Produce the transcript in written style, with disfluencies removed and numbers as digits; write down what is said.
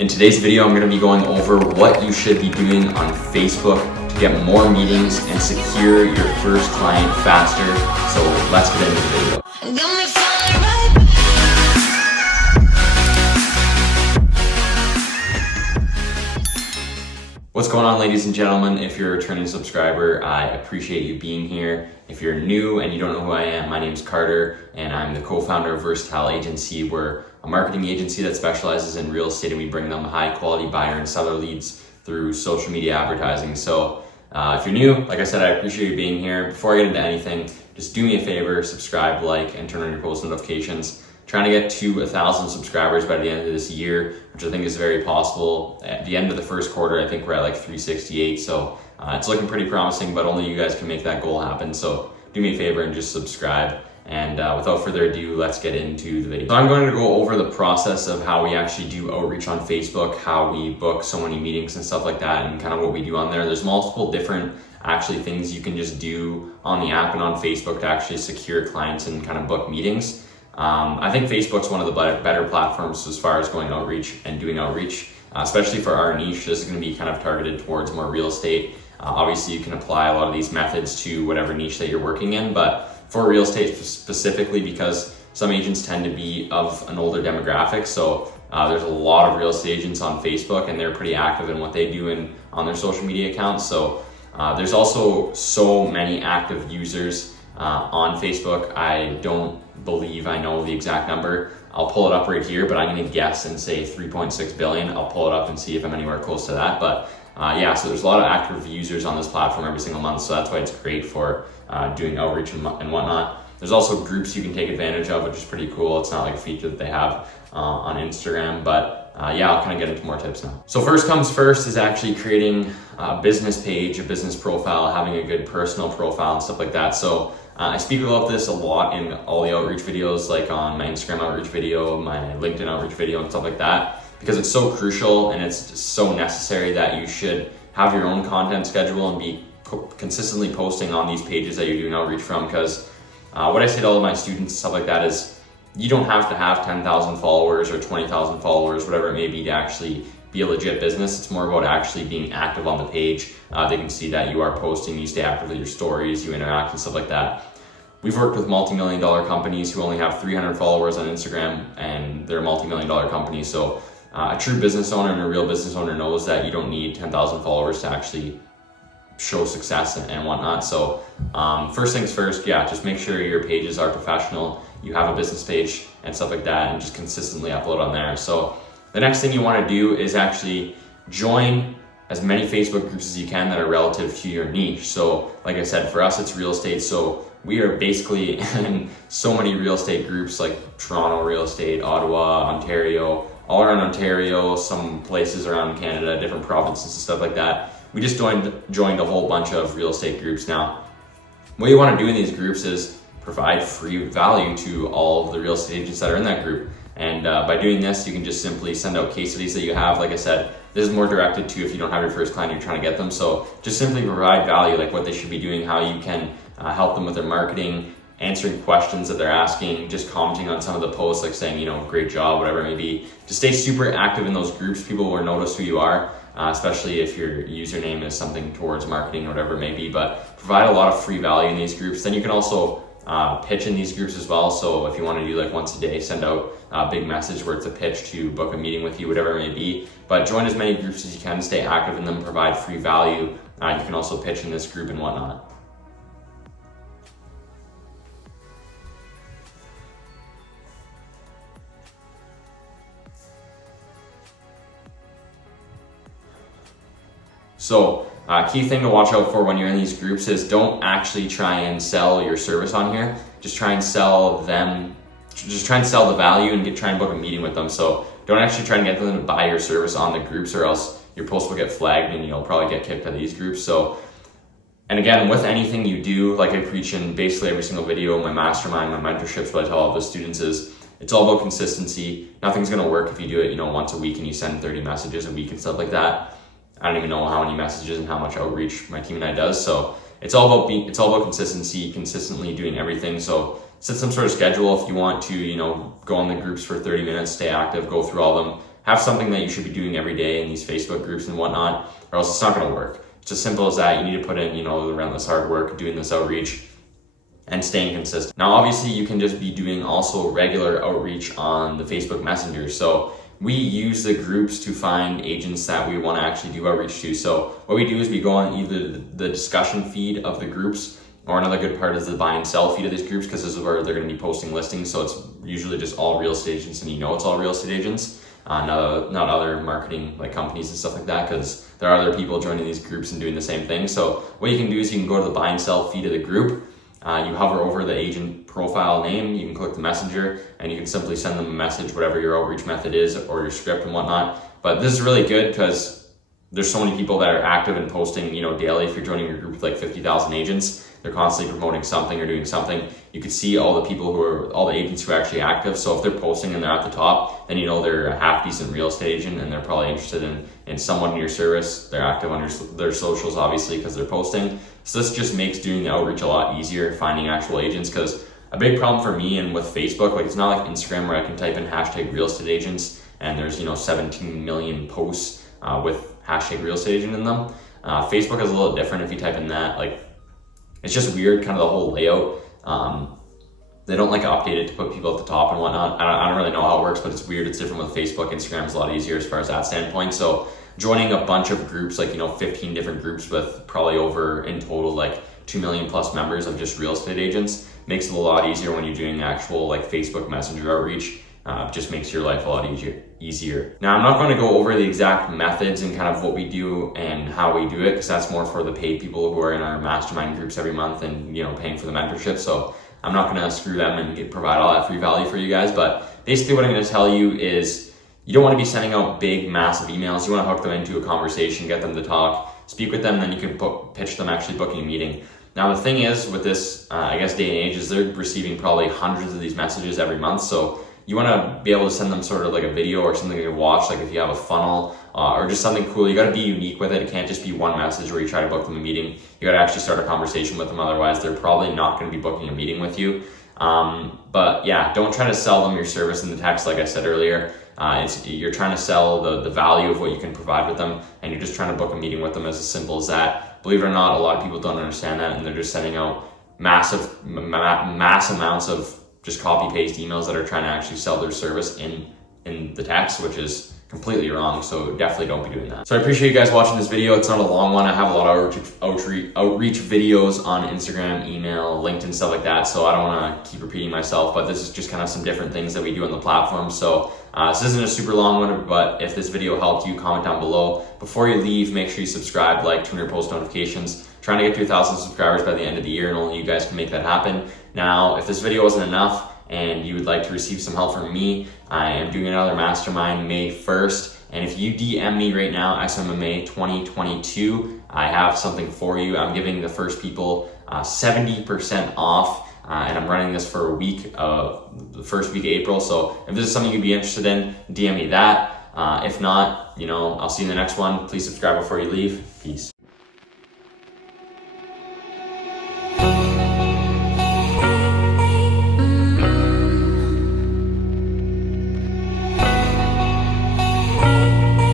In today's video, I'm going to be going over what you should be doing on Facebook to get more meetings and secure your first client faster. So let's get into the video. What's going on, ladies and gentlemen? If you're a returning subscriber, I appreciate you being here. If you're new and you don't know who I am, my name's Carter and I'm the co-founder of Versatile Agency. We're a marketing agency that specializes in real estate, and we bring them high quality buyer and seller leads through social media advertising. So if you're new, like I said, I appreciate you being here. Before I get into anything, just do me a favor, subscribe, like, and turn on your post notifications. Trying to get to 1,000 subscribers by the end of this year, which I think is very possible. At the end of the first quarter, I think we're at like 368. So it's looking pretty promising, but only you guys can make that goal happen. So do me a favor and just subscribe. And without further ado, let's get into the video. So I'm going to go over the process of how we actually do outreach on Facebook, how we book so many meetings and stuff like that, and kind of what we do on there. There's multiple different actually things you can just do on the app and on Facebook to actually secure clients and kind of book meetings. I think Facebook's one of the better platforms as far as going outreach and doing outreach, especially for our niche. This is going to be kind of targeted towards more real estate. Obviously, you can apply a lot of these methods to whatever niche that you're working in, but for real estate specifically, because some agents tend to be of an older demographic, so there's a lot of real estate agents on Facebook, and they're pretty active in what they do on their social media accounts. So there's also so many active users on Facebook. I don't believe I know the exact number. I'll pull it up right here, but I'm going to guess and say 3.6 billion. I'll pull it up and see if I'm anywhere close to that. But yeah, so there's a lot of active users on this platform every single month, so that's why it's great for doing outreach and whatnot. There's also groups you can take advantage of, which is pretty cool. It's not like a feature that they have on Instagram, but yeah, I'll kind of get into more tips now. So first comes first is actually creating a business page, a business profile, having a good personal profile and stuff like that. So I speak about this a lot in all the outreach videos, like on my Instagram outreach video, my LinkedIn outreach video and stuff like that, because it's so crucial and it's so necessary that you should have your own content schedule and be consistently posting on these pages that you're doing outreach from. Because what I say to all of my students and stuff like that is you don't have to have 10,000 followers or 20,000 followers, whatever it may be, to actually be a legit business. It's more about actually being active on the page. They can see that you are posting, you stay active with your stories, you interact and stuff like that. We've worked with multi-million-dollar companies who only have 300 followers on Instagram, and they're multi-million-dollar companies. So a true business owner and a real business owner knows that you don't need 10,000 followers to actually show success and whatnot. So first things first, yeah, just make sure your pages are professional. You have a business page and stuff like that, and just consistently upload on there. So the next thing you want to do is actually join as many Facebook groups as you can that are relative to your niche. So like I said, for us, it's real estate. So we are basically in so many real estate groups like Toronto real estate, Ottawa, Ontario, all around Ontario, some places around Canada, different provinces and stuff like that. We just joined a whole bunch of real estate groups. Now, what you want to do in these groups is provide free value to all of the real estate agents that are in that group. And by doing this, you can just simply send out case studies that you have. Like I said, this is more directed to if you don't have your first client, you're trying to get them. So just simply provide value, like what they should be doing, how you can help them with their marketing, answering questions that they're asking, just commenting on some of the posts, like saying, you know, great job, whatever it may be. Just stay super active in those groups. People will notice who you are, especially if your username is something towards marketing or whatever it may be. But provide a lot of free value in these groups. Then you can also pitch in these groups as well. So if you want to do like once a day, send out a big message where it's a pitch to book a meeting with you, whatever it may be. But join as many groups as you can, stay active in them, provide free value. You can also pitch in this group and whatnot. So key thing to watch out for when you're in these groups is don't actually try and sell your service on here. Just try and sell them, just try and sell the value and try and book a meeting with them. So don't actually try and get them to buy your service on the groups, or else your post will get flagged and you'll probably get kicked out of these groups. So, and again, with anything you do, like I preach in basically every single video, my mastermind, my mentorships, what I tell all the students is it's all about consistency. Nothing's gonna work if you do it, you know, once a week and you send 30 messages a week and stuff like that. I don't even know how many messages and how much outreach my team and I does. So it's all about consistency, consistently doing everything. So set some sort of schedule if you want to, you know, go on the groups for 30 minutes, stay active, go through all of them, have something that you should be doing every day in these Facebook groups and whatnot, or else it's not going to work. It's as simple as that. You need to put in, the relentless hard work, doing this outreach, and staying consistent. Now, obviously, you can just be doing also regular outreach on the Facebook Messenger. So we use the groups to find agents that we want to actually do outreach to. So what we do is we go on either the discussion feed of the groups, or another good part is the buy and sell feed of these groups, because this is where they're going to be posting listings. So it's usually just all real estate agents, and it's all real estate agents, not other marketing like companies and stuff like that, because there are other people joining these groups and doing the same thing. So what you can do is you can go to the buy and sell feed of the group. You hover over the agent profile name, you can click the messenger, and you can simply send them a message, whatever your outreach method is or your script and whatnot. But this is really good because there's so many people that are active and posting, daily. If you're joining your group with like 50,000 agents, they're constantly promoting something or doing something. You can see all the agents who are actually active. So if they're posting and they're at the top, then they're a half decent real estate agent, and they're probably interested in someone in your service. They're active on their socials, obviously, because they're posting. So this just makes doing the outreach a lot easier, finding actual agents. Because a big problem for me and with Facebook, like, it's not like Instagram where I can type in hashtag real estate agents and there's 17 million posts with hashtag real estate agent in them. Facebook is a little different. If you type in that, like, it's just weird, kind of the whole layout. They don't update it to put people at the top and whatnot. I don't really know how it works, but it's weird. It's different with Facebook. Instagram is a lot easier as far as that standpoint. So joining a bunch of groups, 15 different groups with probably over in total 2 million plus members of just real estate agents, makes it a lot easier when you're doing actual Facebook Messenger outreach. Just makes your life a lot easier. Now, I'm not going to go over the exact methods and kind of what we do and how we do it, because that's more for the paid people who are in our mastermind groups every month and paying for the mentorship. So I'm not going to screw them and provide all that free value for you guys. But basically what I'm going to tell you is you don't want to be sending out big, massive emails. You want to hook them into a conversation, get them to talk, speak with them, and then you can pitch them actually booking a meeting. Now, the thing is with this, day and age, is they're receiving probably hundreds of these messages every month. So you want to be able to send them sort of like a video or something to watch, like if you have a funnel or just something cool. You got to be unique with it. It can't just be one message where you try to book them a meeting. You got to actually start a conversation with them. Otherwise, they're probably not going to be booking a meeting with you. But yeah, don't try to sell them your service in the text. Like I said earlier, you're trying to sell the value of what you can provide with them, and you're just trying to book a meeting with them. As simple as that. Believe it or not, a lot of people don't understand that, and they're just sending out mass amounts of just copy paste emails that are trying to actually sell their service in the text, which is completely wrong. So definitely don't be doing that. So I appreciate you guys watching this video. It's not a long one. I have a lot of outreach videos on Instagram, email, LinkedIn, stuff like that. So I don't want to keep repeating myself, but this is just kind of some different things that we do on the platform. So this isn't a super long one, but if this video helped you, comment down below. Before you leave, make sure you subscribe, like, turn your post notifications. Trying to get to 1,000 subscribers by the end of the year, and only you guys can make that happen. Now, if this video wasn't enough and you would like to receive some help from me, I am doing another mastermind May 1st. And if you DM me right now, SMMA 2022, I have something for you. I'm giving the first people 70% off, and I'm running this for a week, the first week of April. So if this is something you'd be interested in, DM me that. If not, I'll see you in the next one. Please subscribe before you leave. Peace.